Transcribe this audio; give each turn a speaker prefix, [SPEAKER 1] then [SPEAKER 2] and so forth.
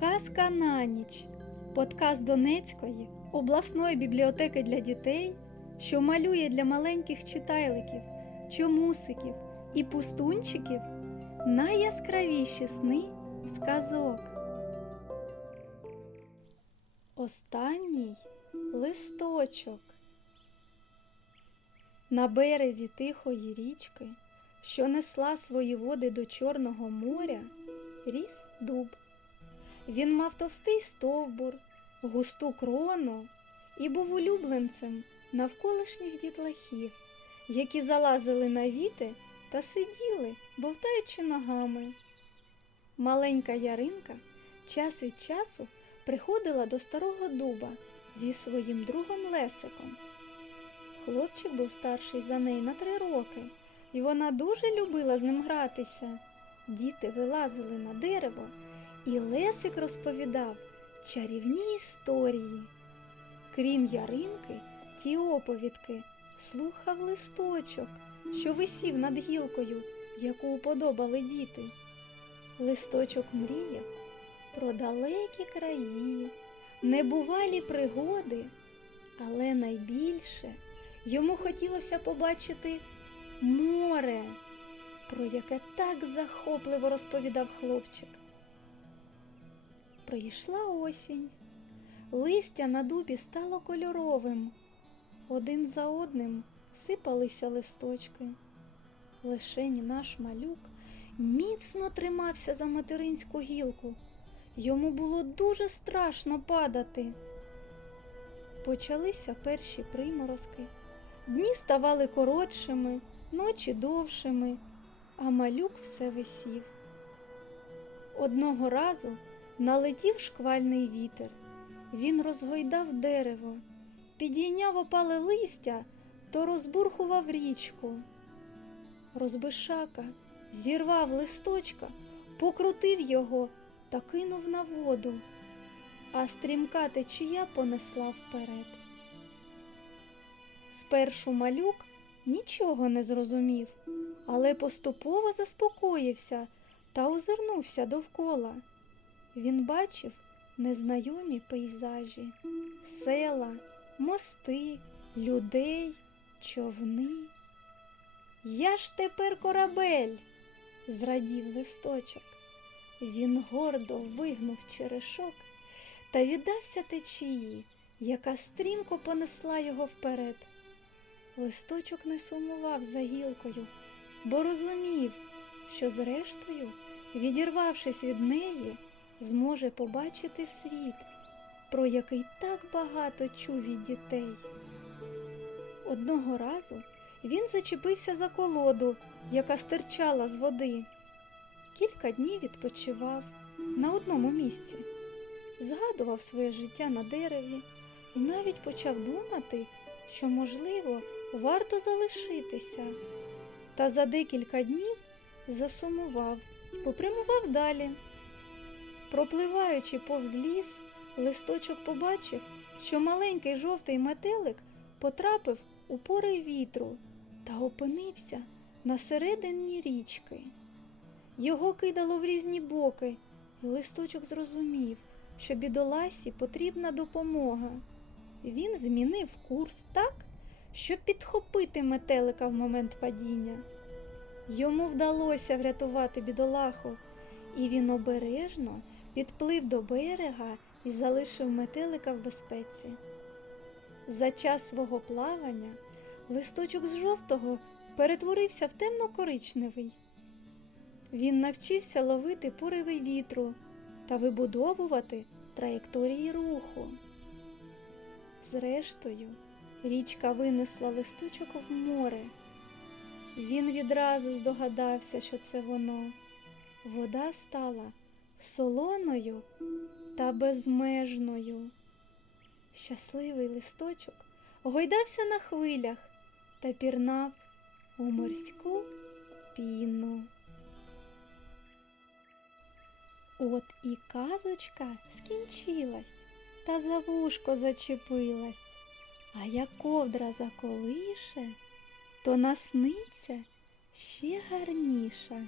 [SPEAKER 1] Казка на ніч. Подкаст Донецької обласної бібліотеки для дітей, що малює для маленьких читайликів, чомусиків і пустунчиків найяскравіші сни сказок. Останній листочок. На березі тихої річки, що несла свої води до Чорного моря, ріс дуб. Він мав товстий стовбур, густу крону і був улюбленцем навколишніх дітлахів, які залазили на віти та сиділи, бовтаючи ногами. Маленька Яринка час від часу приходила до старого дуба зі своїм другом Лесиком. Хлопчик був старший за неї на три роки, і вона дуже любила з ним гратися. Діти вилазили на дерево, і Лесик розповідав чарівні історії. Крім яринки, ті оповідки слухав листочок, що висів над гілкою, яку уподобали діти. Листочок мріяв про далекі краї, небувалі пригоди, але найбільше йому хотілося побачити море, про яке так захопливо розповідав хлопчик. Прийшла осінь, листя на дубі стало кольоровим, один за одним сипалися листочки. Лишень наш малюк міцно тримався за материнську гілку. Йому було дуже страшно падати. Почалися перші приморозки. Дні ставали коротшими, ночі довшими, а малюк все висів. Одного разу налетів шквальний вітер. Він розгойдав дерево, підійняв опале листя, то розбурхував річку. Розбишака зірвав листочка, покрутив його та кинув на воду, а стрімка течія понесла вперед. Спершу малюк нічого не зрозумів, але поступово заспокоївся та озирнувся довкола. Він бачив незнайомі пейзажі, села, мости, людей, човни. Я ж тепер корабель, зрадів листочок. Він гордо вигнув черешок та віддався течії, яка стрімко понесла його вперед. Листочок не сумував за гілкою, бо розумів, що зрештою, відірвавшись від неї, зможе побачити світ, про який так багато чув від дітей. Одного разу він зачепився за колоду, яка стирчала з води. Кілька днів відпочивав на одному місці, згадував своє життя на дереві і навіть почав думати, що, можливо, варто залишитися. Та за декілька днів засумував і попрямував далі. Пропливаючи повз ліс, листочок побачив, що маленький жовтий метелик потрапив у пори вітру та опинився на середині річки. Його кидало в різні боки, і листочок зрозумів, що бідоласі потрібна допомога. Він змінив курс так, щоб підхопити метелика в момент падіння. Йому вдалося врятувати бідолаху, і він обережно підплив до берега і залишив метелика в безпеці. За час свого плавання листочок з жовтого перетворився в темно-коричневий. Він навчився ловити пориви вітру та вибудовувати траєкторії руху. Зрештою, річка винесла листочок в море. Він відразу здогадався, що це воно. Вода стала солоною та безмежною. Щасливий листочок гойдався на хвилях та пірнав у морську піну. От і казочка скінчилась та за вушко зачепилась, а як ковдра заколише, то насниться ще гарніша.